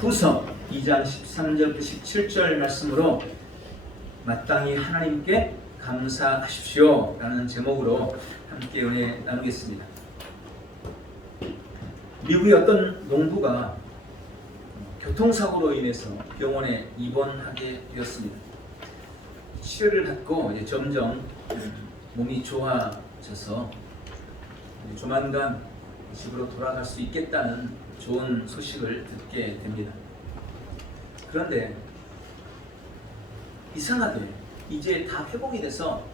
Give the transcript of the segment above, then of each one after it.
후서 2장 13절부터 17절 말씀으로 마땅히 하나님께 감사하십시오 라는 제목으로 함께 은혜 나누겠습니다. 미국의 어떤 농부가 교통사고로 인해서 병원에 입원하게 되었습니다. 치료를 받고 이제 점점 몸이 좋아져서 조만간 집으로 돌아갈 수 있겠다는 좋은 소식을 듣게 됩니다. 그런데 이상하게 이제 다 회복이 돼서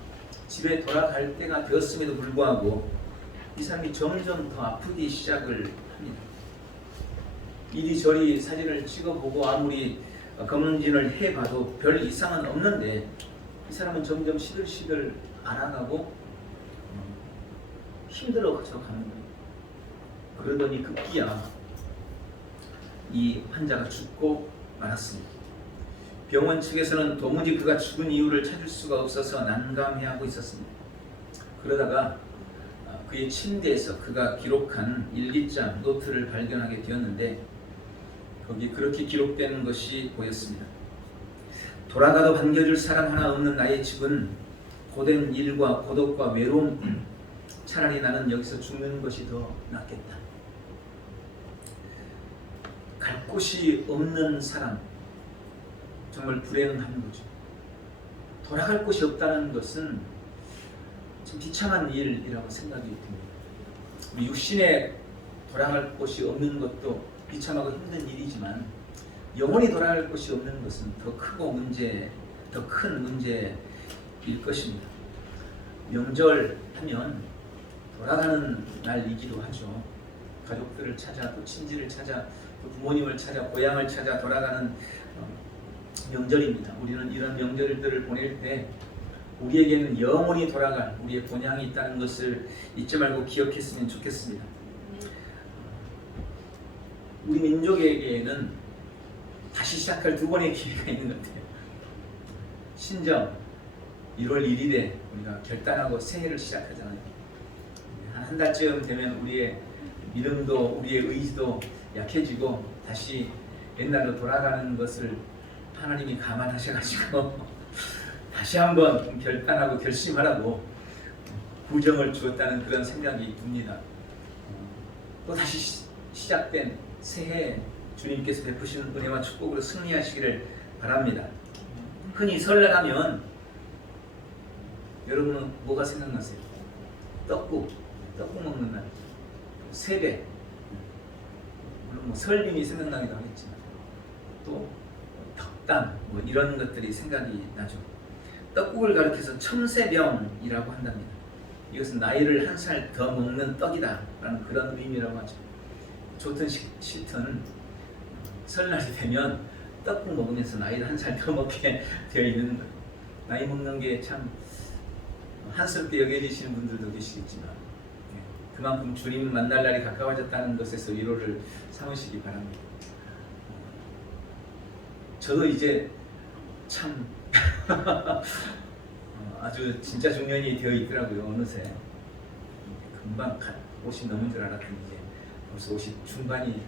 집에 돌아갈 때가 되었음에도 불구하고 이 사람이 점점 더 아프기 시작을 합니다. 이리저리 사진을 찍어보고 아무리 검진을 해봐도 별 이상은 없는데 이 사람은 점점 시들시들 알아가고 힘들어져 갑니다. 그러더니 급기야 이 환자가 죽고 말았습니다. 병원 측에서는 도무지 그가 죽은 이유를 찾을 수가 없어서 난감해하고 있었습니다. 그러다가 그의 침대에서 그가 기록한 일기장, 노트를 발견하게 되었는데 거기 그렇게 기록된 것이 보였습니다. 돌아가도 반겨줄 사람 하나 없는 나의 집은 고된 일과 고독과 외로움뿐. 차라리 나는 여기서 죽는 것이 더 낫겠다. 갈 곳이 없는 사람, 정말 불행한 거죠. 돌아갈 곳이 없다는 것은 참 비참한 일이라고 생각이 듭니다. 우리 육신에 돌아갈 곳이 없는 것도 비참하고 힘든 일이지만 영원히 돌아갈 곳이 없는 것은 더 큰 문제일 것입니다. 명절하면 돌아가는 날이기도 하죠. 가족들을 찾아, 또 친지를 찾아, 또 부모님을 찾아, 고향을 찾아 돌아가는 명절입니다. 우리는 이런 명절들을 보낼 때 우리에게는 영원히 돌아갈 우리의 본향이 있다는 것을 잊지 말고 기억했으면 좋겠습니다. 우리 민족에게는 다시 시작할 두 번의 기회가 있는 것 같아요. 신정 1월 1일에 우리가 결단하고 새해를 시작하잖아요. 한 달쯤 되면 우리의 믿음도 우리의 의지도 약해지고 다시 옛날로 돌아가는 것을 하나님이 감안하셔가지고 다시 한번 결단하고 결심하라고 구정을 주었다는 그런 생각이 듭니다. 또 다시 시작된 새해 주님께서 베푸시는 은혜와 축복으로 승리하시기를 바랍니다. 흔히 설날하면 여러분은 뭐가 생각나세요? 떡국 먹는 날, 세배, 물론 뭐 설빔이 생각나기도 하겠지만 또 덕담 뭐 이런 것들이 생각이 나죠. 떡국을 가리켜서 첨세병이라고 한답니다. 이것은 나이를 한 살 더 먹는 떡이다 라는 그런 의미라고 하죠. 좋든 싫든 설날이 되면 떡국 먹으면서 나이를 한 살 더 먹게 되어 있는 거예요. 나이 먹는 게 참 한스럽게 여겨지시는 분들도 계시겠지만 그만큼 주님 만날 날이 가까워졌다는 것에서 위로를 삼으시기 바랍니다. 저도 이제 참 아주 진짜 중년이 되어 있더라고요. 어느새 금방 옷이 넘은 줄 알았더니 이제 벌써 옷이 중반이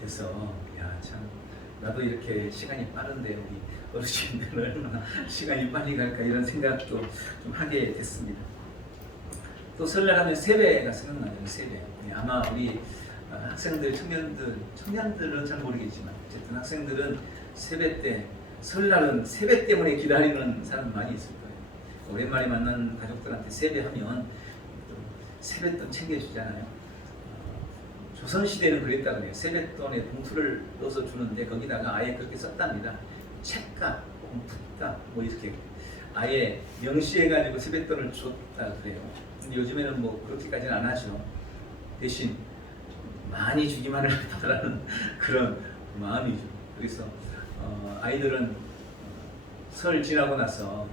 돼서 야 참 나도 이렇게 시간이 빠른데 우리 어르신들은 얼마나 시간이 빨리 갈까 이런 생각도 좀 하게 됐습니다. 또 설날하면 세배가 생각나요. 세배. 아마 우리 학생들, 청년들은 잘 모르겠지만 어쨌든 학생들은 세배 때, 설날은 세배 때문에 기다리는 사람 많이 있을 거예요. 오랜만에 만난 가족들한테 세배하면 세뱃돈 챙겨주잖아요. 조선시대는 그랬다 그래요. 세뱃돈에 봉투를 넣어서 주는데 거기다가 아예 그렇게 썼답니다. 책값, 붓값 뭐 이렇게 아예 명시해가지고 세뱃돈을 줬다 그래요. 근데 요즘에는 뭐 그렇게까지는 안 하죠. 대신 많이 주기만 하라는 그런 마음이죠. 그래서 아이들은 설 지나고 나서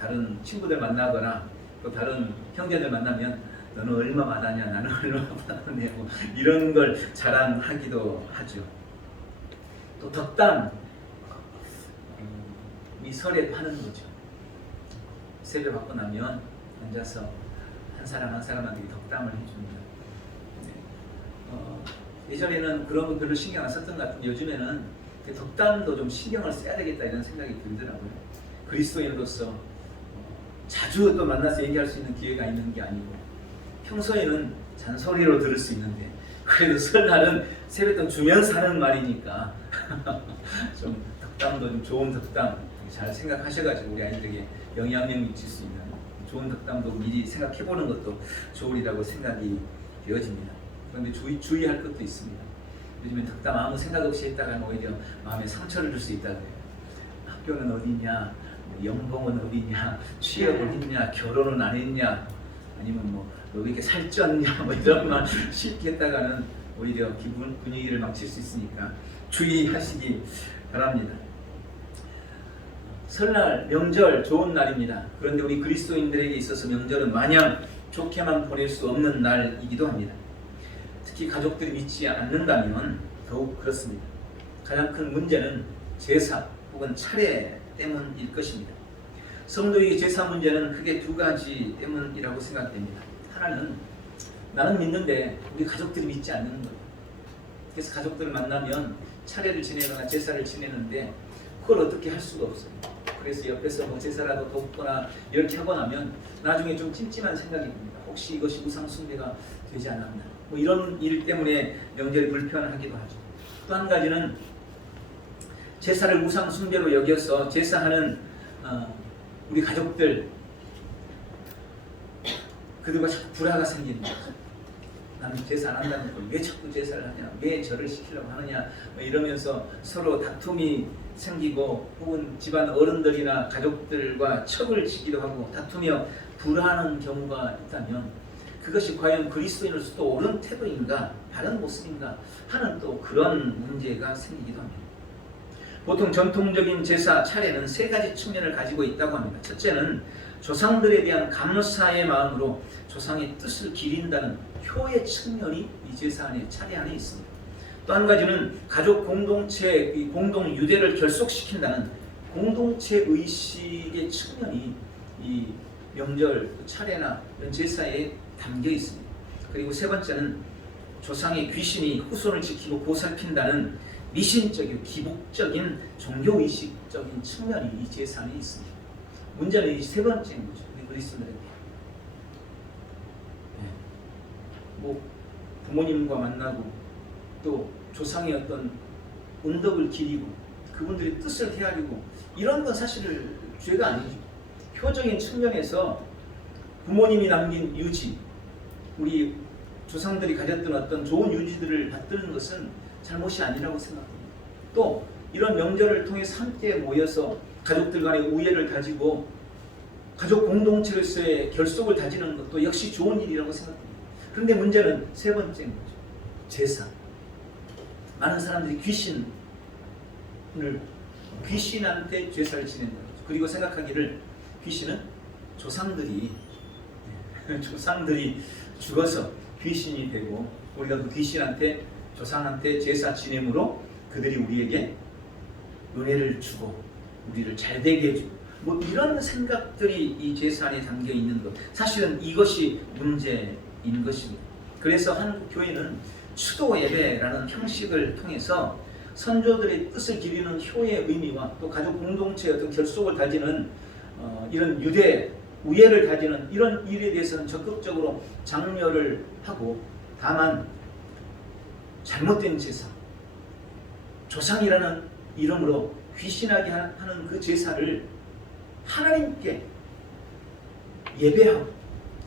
다른 친구들 만나거나 또 다른 형제들 만나면 너는 얼마 받았냐, 나는 얼마 받았냐, 뭐 이런 걸 자랑하기도 하죠. 또 덕담, 이 설에 파는 거죠. 세배 받고 나면 앉아서 한 사람 한 사람한테 덕담을 해줍니다. 예전에는 그런 거 별로 신경 안 썼던 것 같은데 요즘에는 덕담도 좀 신경을 써야 되겠다 이런 생각이 들더라고요. 그리스도인으로서 자주 또 만나서 얘기할 수 있는 기회가 있는 게 아니고 평소에는 잔소리로 들을 수 있는데 그래도 설날은 세뱃돈 주면서 하는 말이니까 좀 덕담도 좀 좋은 덕담 잘 생각하셔가지고 우리 아이들에게 영향력 미칠 수 있는 좋은 덕담도 미리 생각해보는 것도 좋으리라고 생각이 되어집니다. 그런데 주의할 것도 있습니다. 요즘에 덕담 아무 생각 없이 했다가 오히려 마음에 상처를 줄 수 있다고 해요. 학교는 어디냐, 연봉은 어디냐, 취업을 했냐, 결혼은 안 했냐, 아니면 너 왜 이렇게 살쪘냐, 이런 말 쉽게 했다가는 오히려 분위기를 망칠 수 있으니까 주의하시기 바랍니다. 설날, 명절 좋은 날입니다. 그런데 우리 그리스도인들에게 있어서 명절은 마냥 좋게만 보낼 수 없는 날이기도 합니다. 특히 가족들이 믿지 않는다면 더욱 그렇습니다. 가장 큰 문제는 제사 혹은 차례 때문일 것입니다. 성도에게 제사 문제는 크게 두 가지 때문이라고 생각됩니다. 하나는 나는 믿는데 우리 가족들이 믿지 않는 거예요. 그래서 가족들을 만나면 차례를 지내거나 제사를 지내는데 그걸 어떻게 할 수가 없어요. 그래서 옆에서 제사라도 돕거나 이렇게 하고 나면 나중에 좀 찜찜한 생각이 듭니다. 혹시 이것이 우상 숭배가 되지 않았나, 이런 일 때문에 명절이 불편하기도 하죠. 또 한 가지는 제사를 우상 숭배로 여겨서 제사하는 우리 가족들, 그들과 자꾸 불화가 생기는 거죠. 나는 제사 안 한다는 걸 왜 자꾸 제사를 하냐, 왜 절을 시키려고 하느냐, 이러면서 서로 다툼이 생기고 혹은 집안 어른들이나 가족들과 척을 지기도 하고 다투며 불화하는 경우가 있다면 그것이 과연 그리스도인으로서 또 옳은 태도인가, 바른 모습인가 하는 또 그런 문제가 생기기도 합니다. 보통 전통적인 제사, 차례는 세 가지 측면을 가지고 있다고 합니다. 첫째는 조상들에 대한 감사의 마음으로 조상의 뜻을 기린다는 효의 측면이 이 제사 안에, 차례 안에 있습니다. 또 한 가지는 가족 공동체, 공동 유대를 결속시킨다는 공동체 의식의 측면이 이 명절, 차례나 이런 제사에 담겨 있습니다. 그리고 세 번째는 조상의 귀신이 후손을 지키고 보살핀다는 미신적이고 기복적인 종교의식적인 측면이 이 제사 안에 있습니다. 문제는 이 세 번째인 거죠. 우리 그리스도인들에게. 부모님과 만나고 또 조상의 어떤 은덕을 기리고 그분들의 뜻을 헤아리고 이런 건 사실 죄가 아니죠. 효적인 측면에서 부모님이 남긴 유지, 우리 조상들이 가졌던 어떤 좋은 유지들을 받드는 것은 잘못이 아니라고 생각합니다. 또 이런 명절을 통해서 함께 모여서 가족들 간의 우애를 다지고 가족 공동체로서의 결속을 다지는 것도 역시 좋은 일이라고 생각합니다. 그런데 문제는 세 번째인 거죠. 제사. 많은 사람들이 귀신한테 제사를 지낸다. 그리고 생각하기를 귀신은 조상들이 죽어서 귀신이 되고 우리가 그 귀신한테, 조상한테 제사 지냄으로 그들이 우리에게 은혜를 주고 우리를 잘되게 해주고 이런 생각들이 이 제사 안에 담겨 있는 것, 사실은 이것이 문제인 것입니다. 그래서 한국 교회는 추도 예배라는 형식을 통해서 선조들의 뜻을 기리는 효의 의미와 또 가족 공동체의 어떤 결속을 다지는 이런 유대 우애를 다지는 이런 일에 대해서는 적극적으로 장려를 하고, 다만 잘못된 제사, 조상이라는 이름으로 귀신하게 하는 그 제사를 하나님께 예배하고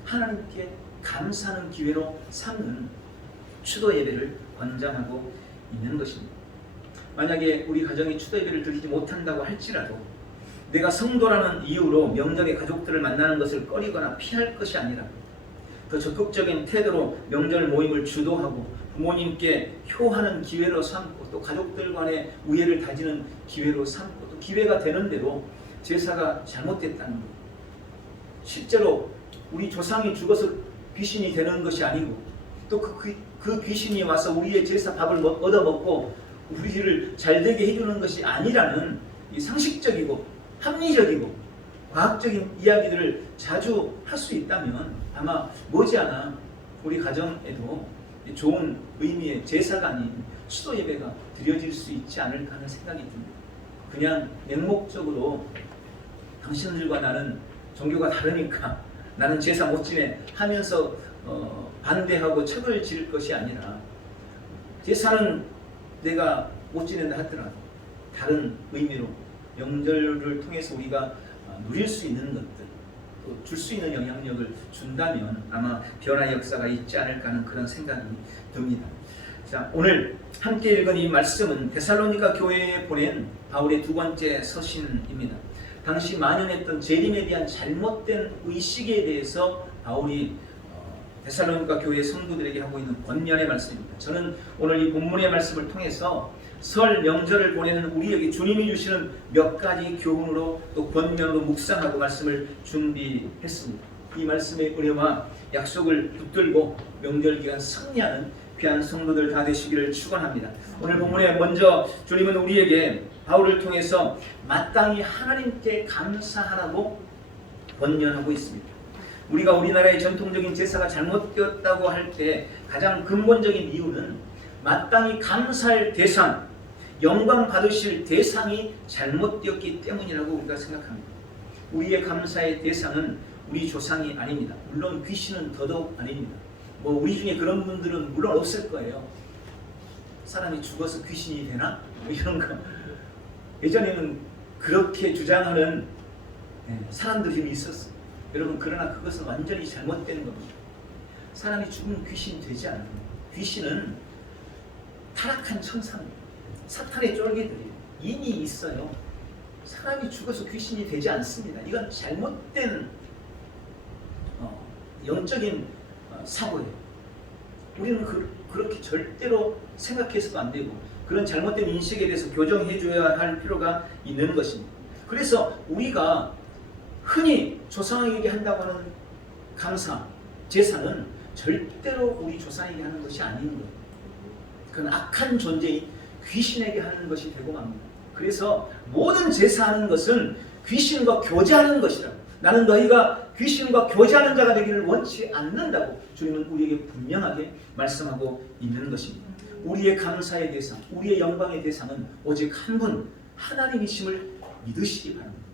하나님께 감사하는 기회로 삼는 추도 예배를 권장하고 있는 것입니다. 만약에 우리 가정이 추도 예배를 드리지 못한다고 할지라도 내가 성도라는 이유로 명절에 가족들을 만나는 것을 꺼리거나 피할 것이 아니라 더 적극적인 태도로 명절 모임을 주도하고 부모님께 효하는 기회로 삼고 또 가족들 간의 우애를 다지는 기회로 삼고 또 기회가 되는 대로 제사가 잘못됐다는 것, 실제로 우리 조상이 죽어서 귀신이 되는 것이 아니고 또 그 귀신이 와서 우리의 제사 밥을 얻어먹고 우리를 잘되게 해주는 것이 아니라는 이 상식적이고 합리적이고 과학적인 이야기들을 자주 할 수 있다면 아마 머지않아 우리 가정에도 좋은 의미의 제사가 아닌 추도 예배가 드려질 수 있지 않을까 하는 생각이 듭니다. 그냥 맹목적으로 당신들과 나는 종교가 다르니까 나는 제사 못 지내 하면서 반대하고 척을 지을 것이 아니라 제사는 내가 못 지낸다 하더라도 다른 의미로 명절을 통해서 우리가 누릴 수 있는 것들, 또 줄 수 있는 영향력을 준다면 아마 변화의 역사가 있지 않을까 하는 그런 생각이 듭니다. 자, 오늘 함께 읽은 이 말씀은 데살로니가 교회에 보낸 바울의 두 번째 서신입니다. 당시 만연했던 재림에 대한 잘못된 의식에 대해서 바울이 데살로니가 교회 성도들에게 하고 있는 권면의 말씀입니다. 저는 오늘 이 본문의 말씀을 통해서 설 명절을 보내는 우리에게 주님이 주시는 몇 가지 교훈으로 또 권면으로 묵상하고 말씀을 준비했습니다. 이 말씀의 은혜와 약속을 붙들고 명절 기간 승리하는 귀한 성도들 다 되시기를 축원합니다. 오늘 본문에 먼저 주님은 우리에게 바울을 통해서 마땅히 하나님께 감사하라고 권면하고 있습니다. 우리가 우리나라의 전통적인 제사가 잘못되었다고 할 때 가장 근본적인 이유는 마땅히 감사할 대상, 영광 받으실 대상이 잘못되었기 때문이라고 우리가 생각합니다. 우리의 감사의 대상은 우리 조상이 아닙니다. 물론 귀신은 더더욱 아닙니다. 우리 중에 그런 분들은 물론 없을 거예요. 사람이 죽어서 귀신이 되나? 이런 거. 예전에는 그렇게 주장하는 사람들이 있었어요. 여러분, 그러나 그것은 완전히 잘못된 겁니다. 사람이 죽으면 귀신이 되지 않아요. 귀신은 타락한 천사입니다. 사탄의 쫄개들이 이미 있어요. 사람이 죽어서 귀신이 되지 않습니다. 이건 잘못된 영적인 사고예요. 우리는 그렇게 절대로 생각해서도 안 되고 그런 잘못된 인식에 대해서 교정해 줘야 할 필요가 있는 것입니다. 그래서 우리가 흔히 조상에게 한다고 하는 감사, 제사는 절대로 우리 조상에게 하는 것이 아닌 거예요. 그건 악한 존재인 귀신에게 하는 것이 되고 맙니다. 그래서 모든 제사하는 것은 귀신과 교제하는 것이라고, 나는 너희가 귀신과 교제하는 자가 되기를 원치 않는다고 주님은 우리에게 분명하게 말씀하고 있는 것입니다. 우리의 감사의 대상, 우리의 영광의 대상은 오직 한 분 하나님이심을 믿으시기 바랍니다.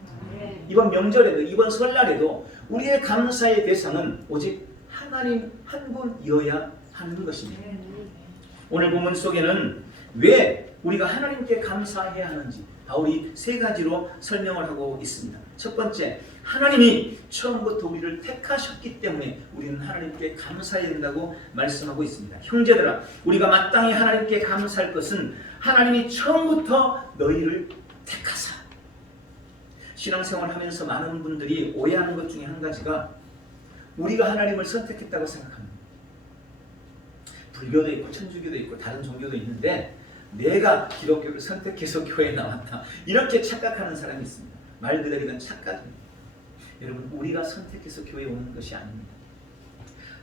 이번 명절에도, 이번 설날에도 우리의 감사의 대상은 오직 하나님 한 분이어야 하는 것입니다. 오늘 본문 속에는 왜 우리가 하나님께 감사해야 하는지 바울이 세 가지로 설명을 하고 있습니다. 첫 번째, 하나님이 처음부터 우리를 택하셨기 때문에 우리는 하나님께 감사해야 된다고 말씀하고 있습니다. 형제들아, 우리가 마땅히 하나님께 감사할 것은 하나님이 처음부터 너희를 택하사. 신앙생활을 하면서 많은 분들이 오해하는 것 중에 한 가지가 우리가 하나님을 선택했다고 생각합니다. 불교도 있고 천주교도 있고 다른 종교도 있는데 내가 기독교를 선택해서 교회에 나왔다, 이렇게 착각하는 사람이 있습니다. 말 그대로 이건 착각입니다. 여러분, 우리가 선택해서 교회에 오는 것이 아닙니다.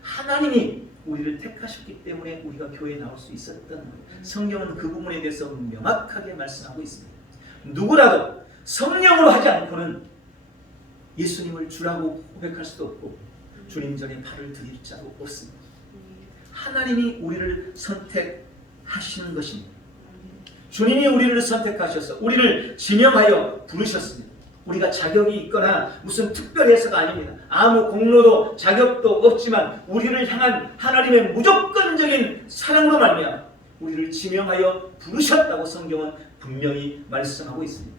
하나님이 우리를 택하셨기 때문에 우리가 교회에 나올 수 있었던 거예요. 성경은 그 부분에 대해서 명확하게 말씀하고 있습니다. 누구라도 성령으로 하지 않고는 예수님을 주라고 고백할 수도 없고 주님 전에 발을 들일 자도 없습니다. 하나님이 우리를 선택하신 것입니다. 주님이 우리를 선택하셔서 우리를 지명하여 부르셨습니다. 우리가 자격이 있거나 무슨 특별해서가 아닙니다. 아무 공로도 자격도 없지만 우리를 향한 하나님의 무조건적인 사랑으로 말미암아 우리를 지명하여 부르셨다고 성경은 분명히 말씀하고 있습니다.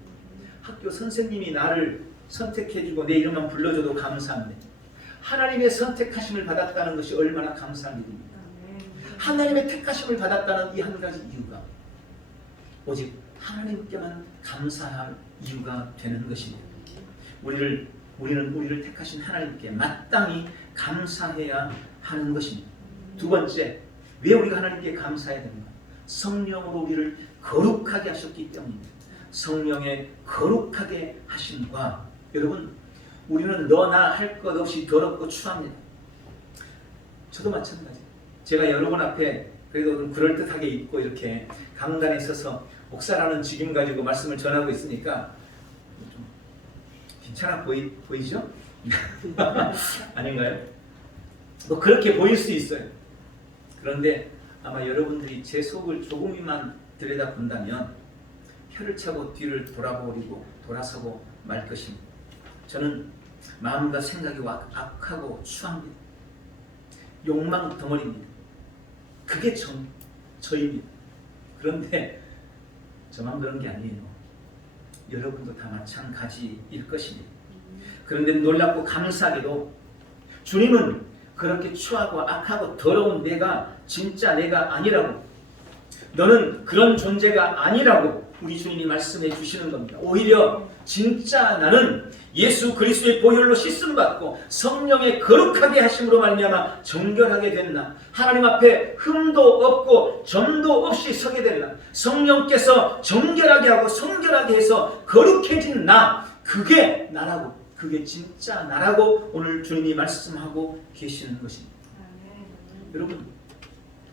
학교 선생님이 나를 선택해주고 내 이름만 불러줘도 감사한데 하나님의 선택하심을 받았다는 것이 얼마나 감사한 일입니까? 하나님의 택하심을 받았다는 이 한 가지 이유가 오직 하나님께만 감사할 이유가 되는 것입니다. 우리는 우리를 택하신 하나님께 마땅히 감사해야 하는 것입니다. 두 번째, 왜 우리가 하나님께 감사해야 됩니까? 성령으로 우리를 거룩하게 하셨기 때문입니다. 성령의 거룩하게 하심과, 여러분, 우리는 너나 할 것 없이 더럽고 추합니다. 저도 마찬가지. 제가 여러분 앞에 그래도 그럴듯하게 입고 이렇게 강단에 서서 목사라는 직임 가지고 말씀을 전하고 있으니까 좀 괜찮아 보이죠? 아닌가요? 그렇게 보일 수 있어요. 그런데 아마 여러분들이 제 속을 조금이만 들여다본다면 혀를 차고 뒤를 돌아보리고 돌아서고 말 것입니다. 저는 마음과 생각이 악하고 추합니다. 욕망 덩어리입니다. 그게 저입니다. 그런데 저만 그런 게 아니에요. 여러분도 다 마찬가지일 것입니다. 그런데 놀랍고 감사하게도 주님은 그렇게 추하고 악하고 더러운 내가 진짜 내가 아니라고, 너는 그런 존재가 아니라고 우리 주님이 말씀해 주시는 겁니다. 오히려 진짜 나는 예수 그리스도의 보혈로 씻음받고 성령의 거룩하게 하심으로 말미암아 정결하게 됐나, 하나님 앞에 흠도 없고 점도 없이 서게 될나, 성령께서 정결하게 하고 성결하게 해서 거룩해진 나, 그게 나라고, 그게 진짜 나라고 오늘 주님이 말씀하고 계시는 것입니다. 여러분,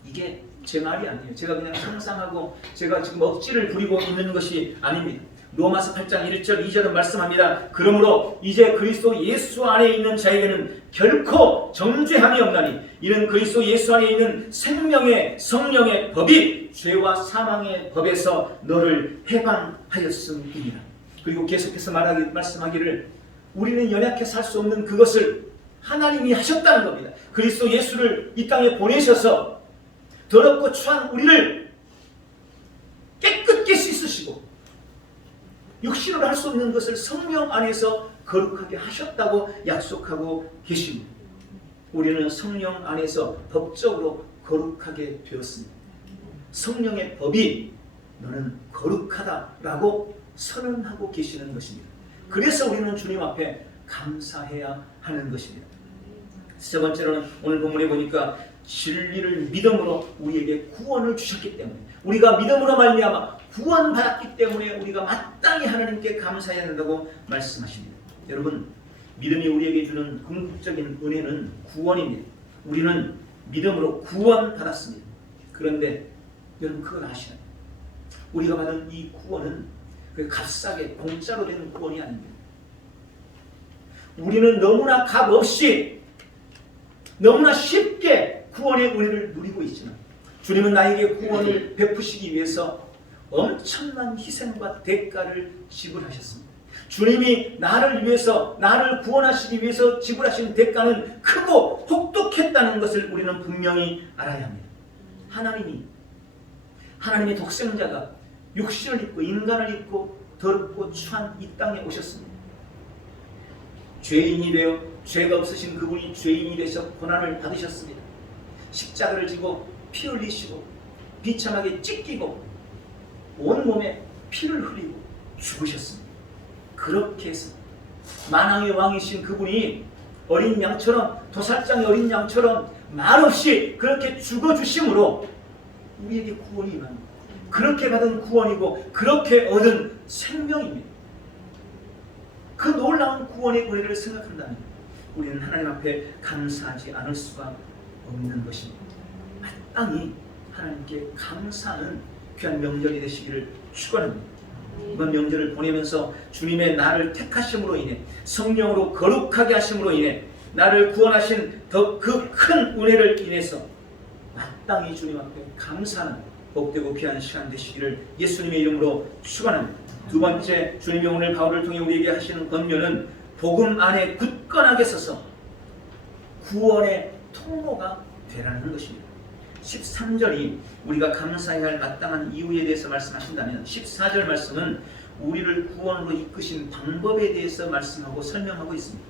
이게 제 말이 아니에요. 제가 그냥 상상하고 제가 지금 억지를 부리고 있는 것이 아닙니다. 로마서 8장 1절 2절은 말씀합니다. 그러므로 이제 그리스도 예수 안에 있는 자에게는 결코 정죄함이 없나니 이는 그리스도 예수 안에 있는 생명의 성령의 법이 죄와 사망의 법에서 너를 해방하였음이니라. 그리고 계속해서 말씀하기를 우리는 연약해 살 수 없는 그것을 하나님이 하셨다는 겁니다. 그리스도 예수를 이 땅에 보내셔서 더럽고 추한 우리를 깨끗게 씻으시고 육신으로 할 수 없는 것을 성령 안에서 거룩하게 하셨다고 약속하고 계십니다. 우리는 성령 안에서 법적으로 거룩하게 되었습니다. 성령의 법이 너는 거룩하다라고 선언하고 계시는 것입니다. 그래서 우리는 주님 앞에 감사해야 하는 것입니다. 세 번째로는 오늘 본문에 보니까 진리를 믿음으로 우리에게 구원을 주셨기 때문에, 우리가 믿음으로 말미암아 구원받았기 때문에 우리가 마땅히 하나님께 감사해야 한다고 말씀하십니다. 여러분, 믿음이 우리에게 주는 궁극적인 은혜는 구원입니다. 우리는 믿음으로 구원받았습니다. 그런데 여러분 그걸 아시나요? 우리가 받은 이 구원은 값싸게 공짜로 되는 구원이 아닙니다. 우리는 너무나 값없이 너무나 쉽게 구원의 은혜를 누리고 있지만 주님은 나에게 구원을 베푸시기 위해서 엄청난 희생과 대가를 지불하셨습니다. 주님이 나를 위해서, 나를 구원하시기 위해서 지불하신 대가는 크고 혹독했다는 것을 우리는 분명히 알아야 합니다. 하나님의 독생자가 육신을 입고 인간을 입고 더럽고 추한 이 땅에 오셨습니다. 죄인이 되어 죄가 없으신 그분이 죄인이 되셔 고난을 받으셨습니다. 십자가를 지고 피 흘리시고 비참하게 찢기고 온몸에 피를 흘리고 죽으셨습니다. 그렇게 해서 만왕의 왕이신 그분이 어린 양처럼, 도살장의 어린 양처럼 말없이 그렇게 죽어주심으로 우리에게 구원이 임합니다. 그렇게 받은 구원이고 그렇게 얻은 생명입니다. 그 놀라운 구원의 은혜를 생각한다면 우리는 하나님 앞에 감사하지 않을 수가 없는 것입니다. 마땅히 하나님께 감사하는 귀한 명절이 되시기를 축원합니다. 이번 명절을 보내면서 주님의 나를 택하심으로 인해, 성령으로 거룩하게 하심으로 인해 나를 구원하신 더 그 큰 은혜를 인해서 마땅히 주님 앞에 감사하는 복되고 귀한 시간 되시기를 예수님의 이름으로 축원합니다. 두 번째, 주님이 오늘 바울을 통해 우리에게 하시는 권면은 복음 안에 굳건하게 서서 구원의 통로가 되라는 것입니다. 13절이 우리가 감사해야 할 마땅한 이유에 대해서 말씀하신다면 14절 말씀은 우리를 구원으로 이끄신 방법에 대해서 말씀하고 설명하고 있습니다.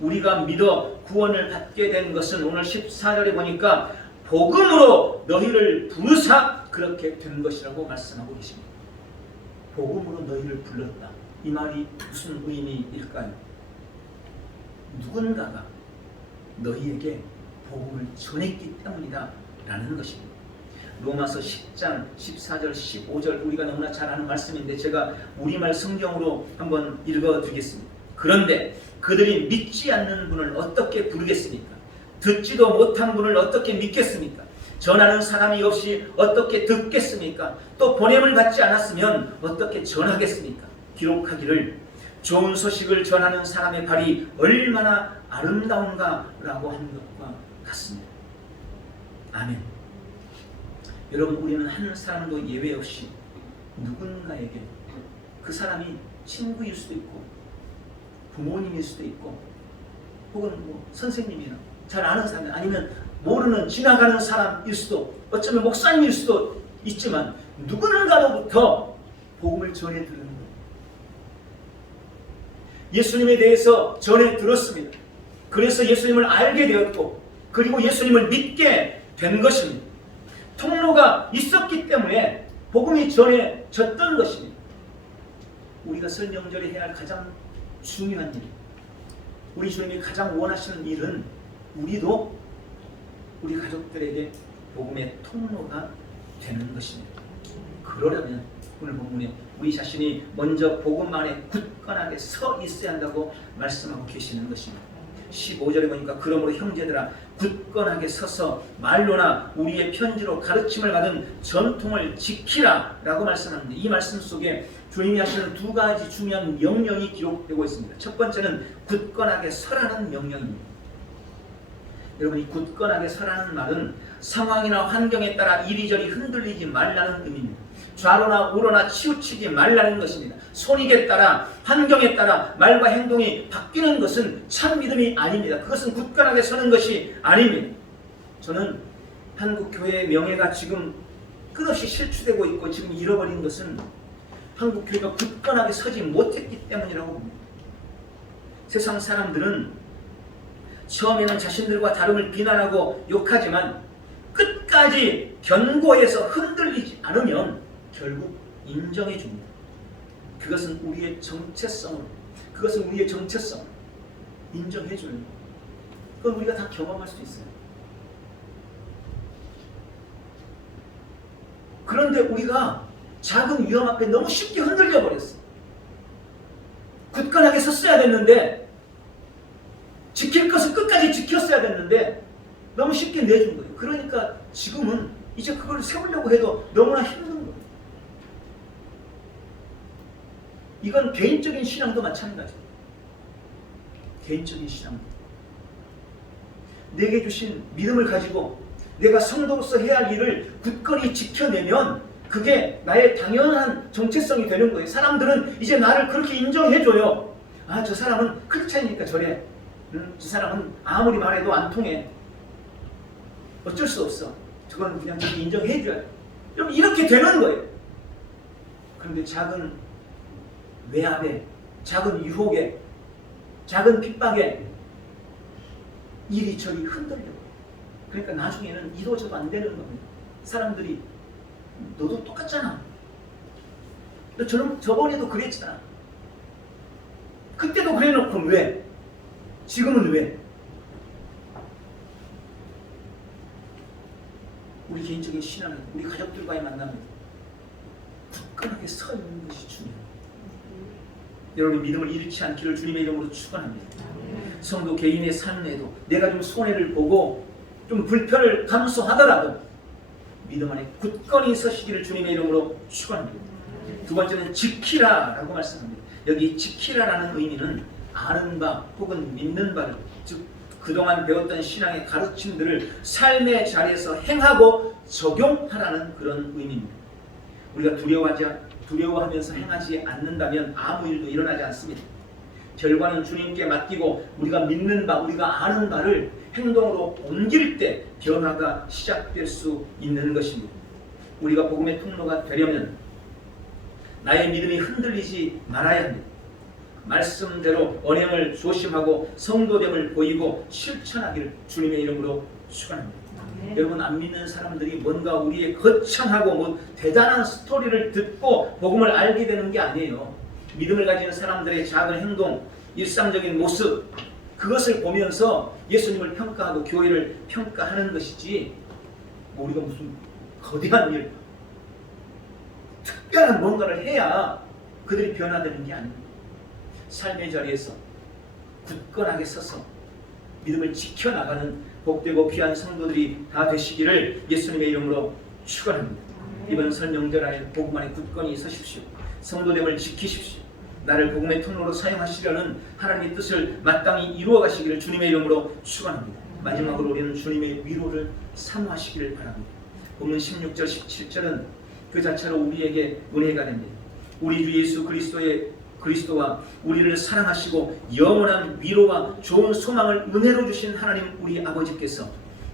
우리가 믿어 구원을 받게 된 것은 오늘 14절에 보니까 복음으로 너희를 부르사 그렇게 된 것이라고 말씀하고 계십니다. 복음으로 너희를 불렀다. 이 말이 무슨 의미일까요? 누군가가 너희에게 복음을 전했기 때문이다 라는 것입니다. 로마서 10장 14절 15절 우리가 너무나 잘 아는 말씀인데 제가 우리말 성경으로 한번 읽어드리겠습니다. 그런데 그들이 믿지 않는 분을 어떻게 부르겠습니까? 듣지도 못한 분을 어떻게 믿겠습니까? 전하는 사람이 없이 어떻게 듣겠습니까? 또 보냄을 받지 않았으면 어떻게 전하겠습니까? 기록하기를 좋은 소식을 전하는 사람의 발이 얼마나 아름다운가 라고 한 것과 같습니다. 아멘. 여러분, 우리는 한 사람도 예외 없이 누군가에게, 그 사람이 친구일 수도 있고 부모님일 수도 있고 혹은 뭐 선생님이나 잘 아는 사람, 아니면 모르는 지나가는 사람일 수도, 어쩌면 목사님일 수도 있지만 누군가로부터 복음을 전해 들은 거예요. 예수님에 대해서 전해 들었습니다. 그래서 예수님을 알게 되었고, 그리고 예수님을 믿게 된 것입니다. 통로가 있었기 때문에 복음이 전해졌던 것입니다. 우리가 설 명절에 해야 할 가장 중요한 일, 우리 주님이 가장 원하시는 일은 우리도 우리 가족들에게 복음의 통로가 되는 것입니다. 그러려면 오늘 본문에 우리 자신이 먼저 복음 안에 굳건하게 서 있어야 한다고 말씀하고 계시는 것입니다. 15절에 보니까 그러므로 형제들아 굳건하게 서서 말로나 우리의 편지로 가르침을 받은 전통을 지키라 라고 말씀합니다. 이 말씀 속에 주님이 하시는 두 가지 중요한 명령이 기록되고 있습니다. 첫 번째는 굳건하게 서라는 명령입니다. 여러분, 이 굳건하게 서라는 말은 상황이나 환경에 따라 이리저리 흔들리지 말라는 의미입니다. 좌로나 우로나 치우치지 말라는 것입니다. 손익에 따라, 환경에 따라 말과 행동이 바뀌는 것은 참 믿음이 아닙니다. 그것은 굳건하게 서는 것이 아닙니다. 저는 한국 교회의 명예가 지금 끝없이 실추되고 있고 지금 잃어버린 것은 한국 교회가 굳건하게 서지 못했기 때문이라고 봅니다. 세상 사람들은 처음에는 자신들과 다름을 비난하고 욕하지만 끝까지 견고해서 흔들리지 않으면 결국 인정해 줍니다. 그것은 우리의 정체성을 인정해 줘요. 그건 우리가 다 경험할 수 있어요. 그런데 우리가 작은 위험 앞에 너무 쉽게 흔들려 버렸어요. 굳건하게 섰어야 됐는데, 지킬 것을 끝까지 지켰어야 됐는데 너무 쉽게 내준 거예요. 그러니까 지금은 이제 그걸 세우려고 해도 너무나 힘든 거예요. 이건 개인적인 신앙도 마찬가지예요. 개인적인 신앙, 내게 주신 믿음을 가지고 내가 성도로서 해야 할 일을 굳건히 지켜내면 그게 나의 당연한 정체성이 되는 거예요. 사람들은 이제 나를 그렇게 인정해줘요. 아, 저 사람은 크리스찬이니까 저래. 저 사람은 아무리 말해도 안 통해. 어쩔 수 없어. 저건 그냥 인정해줘야 돼. 여러분, 이렇게 되는 거예요. 그런데 작은 외압에, 작은 유혹에, 작은 핍박에 이리저리 흔들려요. 그러니까 나중에는 이도저도 안 되는 겁니다. 사람들이 너도 똑같잖아. 저번에도 그랬잖아. 그때도 그래놓고 왜? 지금은 왜? 우리 개인적인 신앙은, 우리 가족들과의 만남은 굳건하게 서 있는 것이 중요해요. 여러분이 믿음을 잃지 않기를 주님의 이름으로 축원합니다. 성도 개인의 삶에도 내가 좀 손해를 보고 좀 불편을 감수하더라도 믿음 안에 굳건히 서시기를 주님의 이름으로 축원합니다. 두 번째는 지키라 라고 말씀합니다. 여기 지키라라는 의미는 아는 바 혹은 믿는 바를, 즉 그동안 배웠던 신앙의 가르침들을 삶의 자리에서 행하고 적용하라는 그런 의미입니다. 우리가 두려워하면서 행하지 않는다면 아무 일도 일어나지 않습니다. 결과는 주님께 맡기고 우리가 믿는 바, 우리가 아는 바를 행동으로 옮길 때 변화가 시작될 수 있는 것입니다. 우리가 복음의 통로가 되려면 나의 믿음이 흔들리지 말아야 합니다. 말씀대로 언행을 조심하고 성도됨을 보이고 실천하기를 주님의 이름으로 축원합니다. 여러분, 안 믿는 사람들이 뭔가 우리의 거창하고 뭐 대단한 스토리를 듣고 복음을 알게 되는 게 아니에요. 믿음을 가지는 사람들의 작은 행동, 일상적인 모습, 그것을 보면서 예수님을 평가하고 교회를 평가하는 것이지, 뭐 우리가 무슨 거대한 일, 특별한 뭔가를 해야 그들이 변화되는 게 아닙니다. 삶의 자리에서 굳건하게 서서 믿음을 지켜나가는 복되고 귀한 성도들이 다 되시기를 예수님의 이름으로 축원합니다. 이번 설 명절 안에 복음 안에 굳건히 서십시오. 성도됨을 지키십시오. 나를 복음의 통로로 사용하시려는 하나님의 뜻을 마땅히 이루어 가시기를 주님의 이름으로 축원합니다. 마지막으로 우리는 주님의 위로를 사모하시기를 바랍니다. 본문 16절 17절은 그 자체로 우리에게 은혜가 됩니다. 우리 주 예수 그리스도와 우리를 사랑하시고 영원한 위로와 좋은 소망을 은혜로 주신 하나님 우리 아버지께서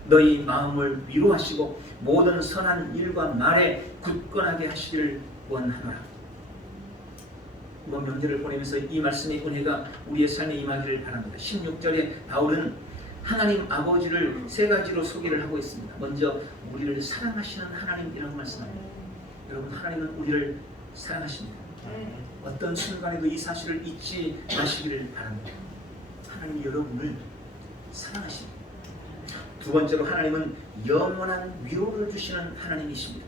너희 마음을 위로하시고 모든 선한 일과 말에 굳건하게 하시기를 원하노라. 이번 명절을 보내면서 이 말씀의 은혜가 우리의 삶에 임하기를 바랍니다. 16절에 바울은 하나님 아버지를 세 가지로 소개를 하고 있습니다. 먼저 우리를 사랑하시는 하나님이라고 말씀합니다. 여러분, 하나님은 우리를 사랑하십니다. 어떤 순간에도 이 사실을 잊지 마시기를 바랍니다. 하나님이 여러분을 사랑하십니다. 두 번째로 하나님은 영원한 위로를 주시는 하나님이십니다.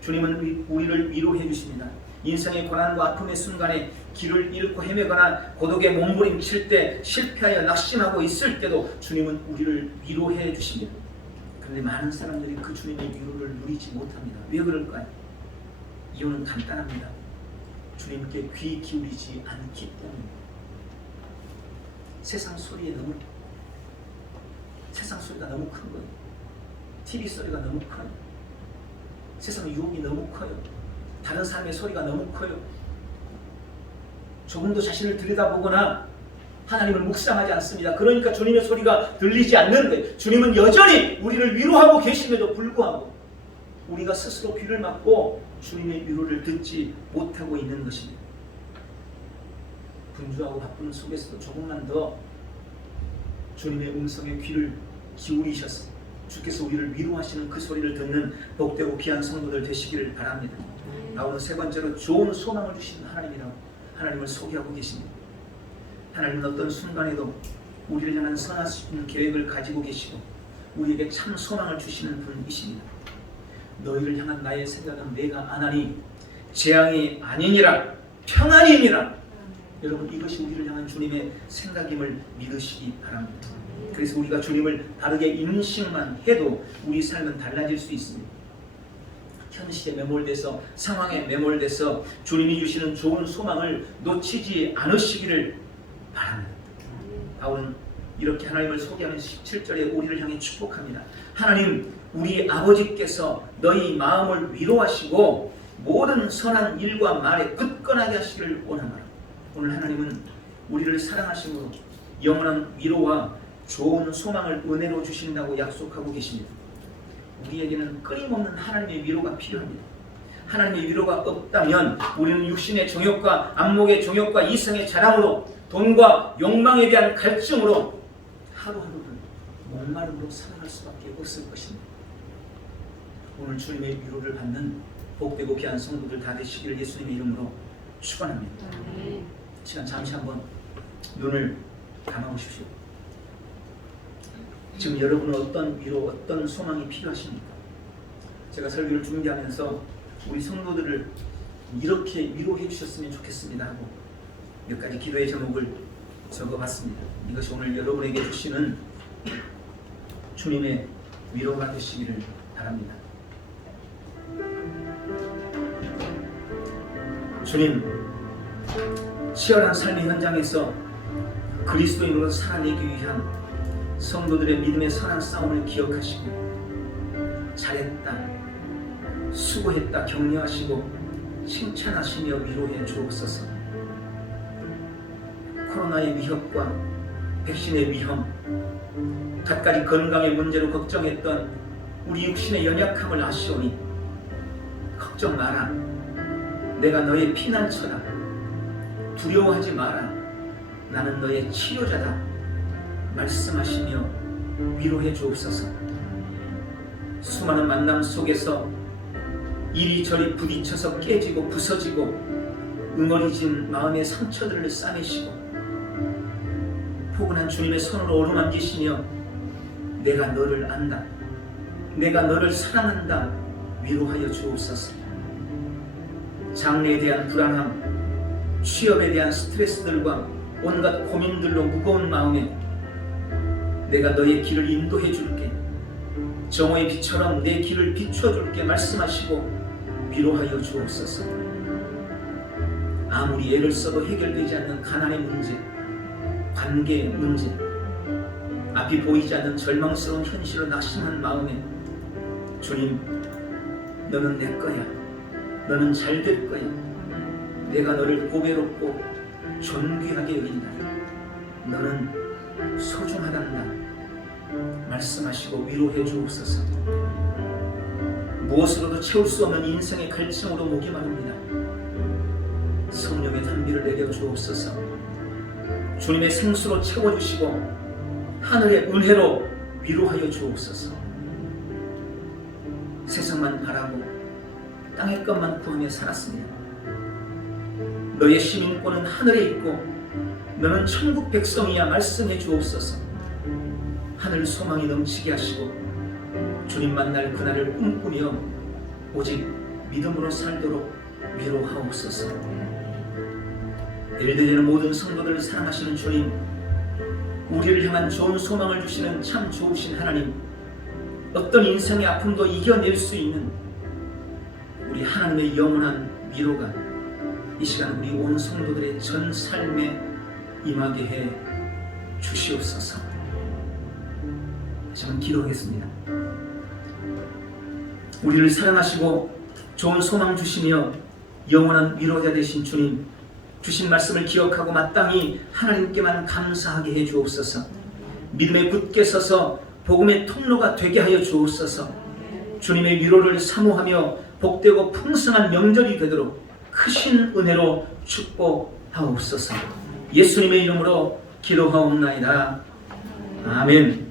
주님은 우리를 위로해 주십니다. 인생의 고난과 아픔의 순간에 길을 잃고 헤매거나 고독에 몸부림칠 때, 실패하여 낙심하고 있을 때도 주님은 우리를 위로해 주십니다. 그런데 많은 사람들이 그 주님의 위로를 누리지 못합니다. 왜 그럴까요? 이유는 간단합니다. 주님께 귀 기울이지 않기 때문입니다. 세상 소리가 너무 큰 거예요. TV 소리가 너무 커요. 세상 유혹이 너무 커요. 다른 사람의 소리가 너무 커요. 조금도 자신을 들여다보거나 하나님을 묵상하지 않습니다. 그러니까 주님의 소리가 들리지 않는데, 주님은 여전히 우리를 위로하고 계심에도 불구하고 우리가 스스로 귀를 막고 주님의 위로를 듣지 못하고 있는 것입니다. 분주하고 바쁜 속에서도 조금만 더 주님의 음성에 귀를 기울이셔서 주께서 우리를 위로하시는 그 소리를 듣는 복되고 귀한 성도들 되시기를 바랍니다. 바울은 세 번째로 좋은 소망을 주시는 하나님이라고 하나님을 소개하고 계십니다. 하나님은 어떤 순간에도 우리를 향한 선하신 계획을 가지고 계시고 우리에게 참 소망을 주시는 분이십니다. 너희를 향한 나의 생각은 내가 아나니 재앙이 아니니라 평안이니라. 여러분, 이것이 우리를 향한 주님의 생각임을 믿으시기 바랍니다. 그래서 우리가 주님을 바르게 인식만 해도 우리 삶은 달라질 수 있습니다. 현실에 매몰돼서, 상황에 매몰돼서 주님이 주시는 좋은 소망을 놓치지 않으시기를 바랍니다. 바울은 이렇게 하나님을 소개하는 17절에 우리를 향해 축복합니다. 하나님, 우리 아버지께서 너희 마음을 위로하시고 모든 선한 일과 말에 굳건하게 하시기를 원하노라. 오늘 하나님은 우리를 사랑하심으로 영원한 위로와 좋은 소망을 은혜로 주신다고 약속하고 계십니다. 우리에게는 끊임없는 하나님의 위로가 필요합니다. 하나님의 위로가 없다면 우리는 육신의 정욕과 안목의 정욕과 이성의 자랑으로, 돈과 욕망에 대한 갈증으로 하루하루를 목마름으로 살아갈 수밖에 없을 것입니다. 오늘 주님의 위로를 받는 복되고 귀한 성도들 다 되시기를 예수님의 이름으로 축원합니다. 시간 잠시 한번 눈을 감아보십시오. 지금 여러분은 어떤 위로, 어떤 소망이 필요하십니까? 제가 설교를 준비하면서 우리 성도들을 이렇게 위로해 주셨으면 좋겠습니다 하고 몇 가지 기도의 제목을 적어봤습니다. 이것이 오늘 여러분에게 주시는 주님의 위로가 되시기를 바랍니다. 주님, 치열한 삶의 현장에서 그리스도인으로 살아내기 위한 성도들의 믿음의 선한 싸움을 기억하시고 잘했다, 수고했다 격려하시고 칭찬하시며 위로해 주옵소서. 코로나의 위협과 백신의 위험, 갖가지 건강의 문제로 걱정했던 우리 육신의 연약함을 아시오니 걱정 마라, 내가 너의 피난처다, 두려워하지 마라, 나는 너의 치료자다 말씀하시며 위로해 주옵소서. 수많은 만남 속에서 이리저리 부딪혀서 깨지고 부서지고 응어리진 마음의 상처들을 싸매시고 포근한 주님의 손으로 어루만지시며 내가 너를 안다, 내가 너를 사랑한다 위로하여 주옵소서. 장래에 대한 불안함, 취업에 대한 스트레스들과 온갖 고민들로 무거운 마음에 내가 너의 길을 인도해 줄게, 정오의 빛처럼 내 길을 비춰줄게 말씀하시고 위로하여 주옵소서. 아무리 애를 써도 해결되지 않는 가난의 문제, 관계의 문제, 앞이 보이지 않는 절망스러운 현실로 낙심한 마음에 주님, 너는 내 거야. 너는 잘 될 거야. 내가 너를 보배롭고 존귀하게 여긴다. 너는 소중하단다. 말씀하시고 위로해 주옵소서. 무엇으로도 채울 수 없는 인생의 갈증으로 목이 마릅니다. 성령의 단비를 내려 주옵소서. 주님의 생수로 채워주시고 하늘의 은혜로 위로하여 주옵소서. 세상만 바라고 땅의 것만 구하며 살았습니다. 너의 시민권은 하늘에 있고 너는 천국 백성이야 말씀해 주옵소서. 하늘 소망이 넘치게 하시고 주님 만날 그날을 꿈꾸며 오직 믿음으로 살도록 위로하옵소서. 엘베데는 모든 성도들을 사랑하시는 주님, 우리를 향한 좋은 소망을 주시는 참 좋으신 하나님, 어떤 인생의 아픔도 이겨낼 수 있는 우리 하나님의 영원한 위로가 이 시간 우리 온 성도들의 전 삶에 임하게 해 주시옵소서. 다시 한번 기도하겠습니다. 우리를 사랑하시고 좋은 소망 주시며 영원한 위로자 되신 주님, 주신 말씀을 기억하고 마땅히 하나님께만 감사하게 해 주옵소서. 믿음에 굳게 서서 복음의 통로가 되게 하여 주옵소서. 주님의 위로를 사모하며 복되고 풍성한 명절이 되도록 크신 은혜로 축복하옵소서. 예수님의 이름으로 기도하옵나이다. 아멘.